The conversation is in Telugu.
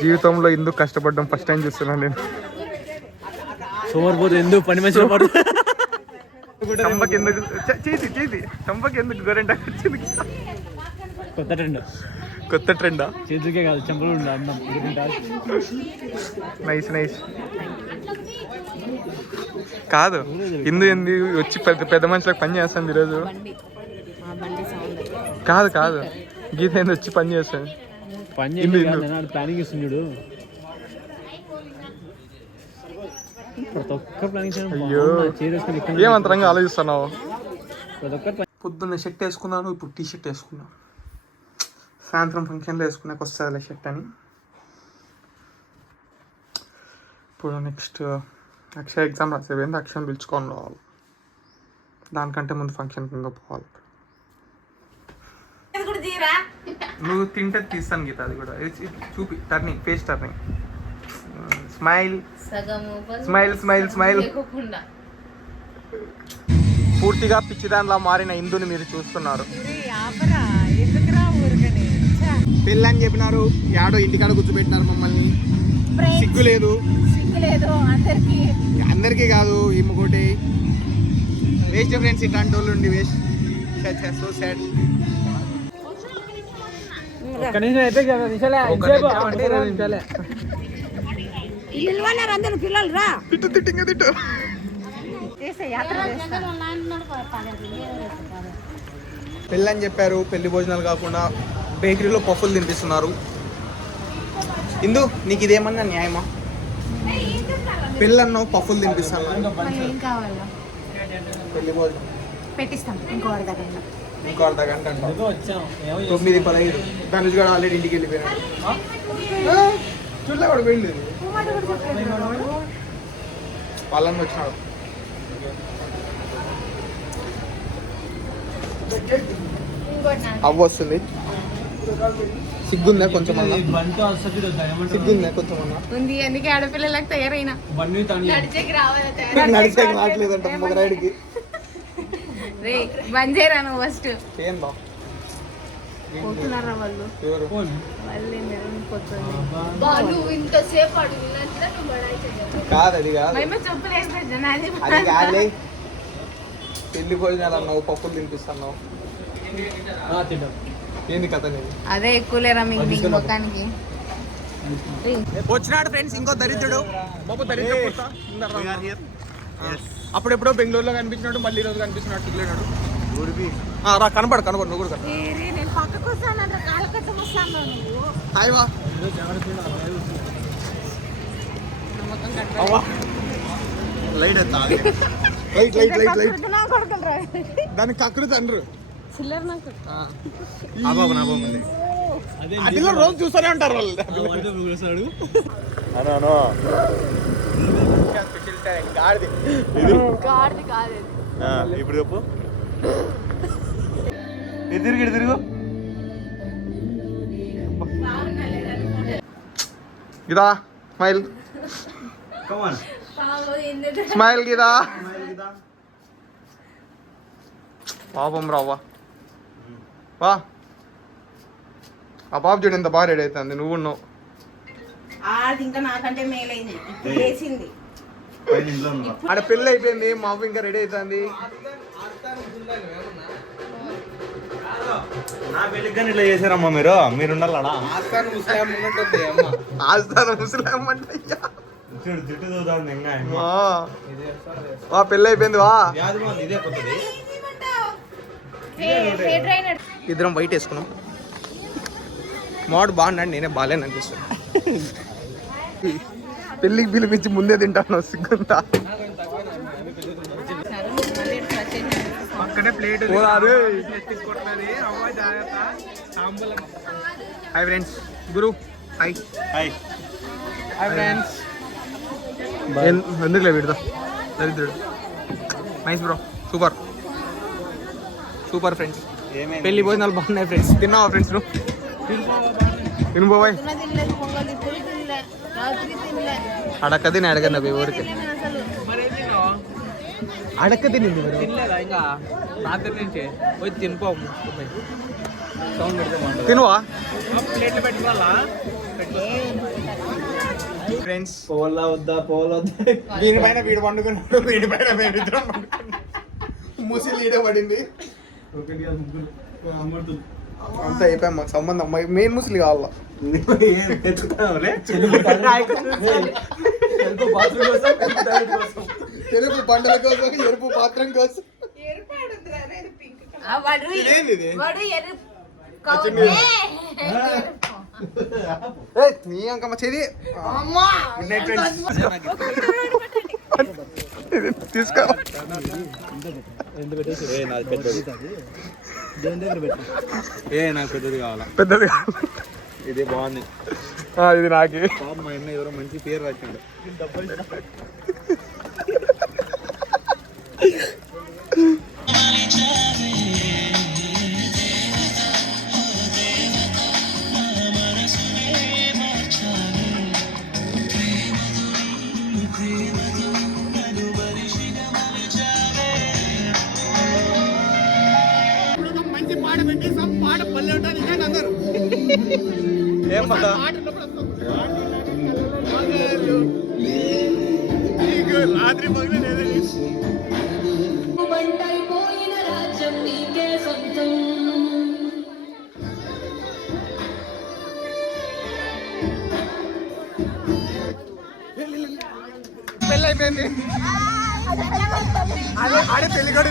జీవితంలో ఎందుకు కష్టపడ్డం ఫస్ట్ టైం చూస్తున్నాను నేను. సోమరిపోతే ఎందుకు పని మంచి చంపకి ఎందుకు చేసి చంపకి ఎందుకు గోరెంట వచ్చింది? కొత్త ట్రెండా? చేతులకే కాదు చెంపలు నైస్ నైస్. కాదు ఇందు ఎందు వచ్చి పెద్ద పెద్ద మనుషులకు పని చేస్తుంది ఈరోజు. కాదు కాదు గీత ఏంది వచ్చి పని చేస్తుంది. ప్లానింగ్ ఇస్తుంది చూడు. అయ్యో ఏమంతరంగా ఆలోచిస్తున్నావు? పొద్దున్న షర్ట్ వేసుకున్నాను, ఇప్పుడు టీ షర్ట్ వేసుకున్నాను. సాయంత్రం ఫంక్షన్లో వేసుకున్నాక వస్తుంది షర్ట్ అని. ఇప్పుడు నెక్స్ట్ అక్షయ ఎగ్జామ్ రాసేపోయింది, అక్షయం పిలుచుకొని రావాలి. దానికంటే ముందు ఫంక్షన్ కింద పోవాలి. నువ్వు తింటే తీస్తాను గీత, అది కూడా చూపి. Turning, face turning, smile smile smile smile. పూర్తిగా పిచ్చిదానిలా మారిన ఇందుని మీరు చూస్తున్నారు. పెళ్ళి అని చెప్పినారు, యాడో ఇంటికాడ కూర్చోబెట్టినారు మమ్మల్ని. సిగ్గు లేదు అందరికీ కాదు, ఇంకోటి వేస్ట్ ఫ్రెండ్స్. ఇట్లాంటి వాళ్ళు ఉండి వేస్ట్. So sad. పిల్లలు రా తిట్టు తిట్టు తిట్టు. పెళ్ళి అని చెప్పారు, పెళ్లి భోజనాలు కాకుండా బేకరీలో పఫ్ఫులు తినిపిస్తున్నారు. ఇందు నీకు ఇదేమన్నా న్యాయమా? పెళ్ళన్నో పఫ్ఫులు తినిపిస్తాను. పెళ్లి భోజనం పెట్టిస్తాం ఇంకో అర్ధగంట. 9:15. ధనుష్ గారు ఆల్రెడీ ఇంటికి వెళ్ళిపోయినాడు. చూడలే వాడు వెళ్ళలేదు, వాళ్ళని వచ్చినాడు. అవ్వ వస్తుంది. సిగ్గుందా కొంచెం అన్నా? సిగ్గుందా కొంచెం అన్నా? ఉంది, అందుకే ఆడపిల్లలకు తయారైనా. నడిచేకి రావట్లేదంట మొగరాడికి. రే బంద్ చేయరా నువ్వు ఫస్ట్. ఏం బా పోతున్నారా వాళ్ళు? కాదు అది కాదు, అది కాదులే. పెళ్లి భోజనాలు అన్నావు, పప్పులు తినిపిస్తున్నావు, ఏంది కథ? అదే ఎక్కువలేరా మీ ముఖానికి. వచ్చినాడు ఫ్రెండ్స్ ఇంకో దరిద్రుడు. బాబు దరిద్రుడు అప్పుడెప్పుడో బెంగళూరులో కనిపించినట్టు మళ్ళీ ఈరోజు కనిపిస్తున్నాడు. సిగ్గులేనాడు రా, కనపడు కనపడు. నువ్వు కూడా హాయ్ వా. Light light light light light దానికి కక్కుడు తండ్రు. అది రోజు చూస్తూనే ఉంటారు వాళ్ళు. ఇప్పుడు చెప్పు, తిరుగు తిరుగు. ఇదా స్మైల్ స్మైల్ గీదా. పాపం రావా వా. ఆ పాప చూడు ఎంత బాగా రెడీ అవుతుంది. నువ్వు ఉన్నావు, అది ఇంకా నాకంటే మేలైంది చేసింది. ఆడ పెళ్ళి అయిపోయింది, మా అవ్వ ఇంకా రెడీ అవుతుంది. నా పెళ్ళికి ఇట్లా చేశారమ్మా మీరు. మీరు ఉండాలడా ఆస్థాన ముస్లాం అంటే జుట్టు చూద్దాం. వా పెళ్ళి అయిపోయింది వా. ఇద్దరం వైట్ వేసుకున్నాం. మోడ్ బాగున్నాడు, నేనే బాగాలేను అనిపిస్తుంది. పెళ్ళికి పిలిపించి ముందే తింటాను, సిగ్గుంటా. పక్కనే ప్లేట్. హాయ్ ఫ్రెండ్స్, గురు హాయ్. Hi hi friends. ఎందుకులే వీడిదా దరిద్రుడు. Nice bro, super super friends. పెళ్లి భోజనాలు బాగున్నాయి ఫ్రెండ్స్. తిన్నావా ఫ్రెండ్స్? నువ్వు తినిపోవాయి. అడక్క తిని అడగండి అవి ఊరికి అడక్క తినింది ఇంకా రాత్రి నుంచి పోయి తినిపో. తినువా? ప్లేట్లు పెట్టుకోవాలా? ఫ్రెండ్స్. పోలా వద్దా దీనిపైన వీడు పండుకున్నాడు, వీడిపైన మేమిద్దరం పండుకున్నాం. ముసిలి ఈడ పడింది. అంతా అయిపోయాం, మాకు సంబంధం మెయిన్ ముసిలి కావాలా. తెలుపు పండుగ కోసం, ఎరుపు పాత్రం కోసం. ఇదేంది ఇది? నీ అంకమ్మ చెది తీసుకో. నాకు పెద్దది కావాలా, పెద్దది కాదు. ఇది బాగుంది. ఇది నాకే. మా అన్న ఎవరో మంచి పేరు రాసిండు. మంచి పాట పెట్టి పాట పల్లె ఉంటుంది అందరు ఏం మాట రాత్రి పగలు పెళ్ళైపోయింది. అదే పెళ్ళిగడు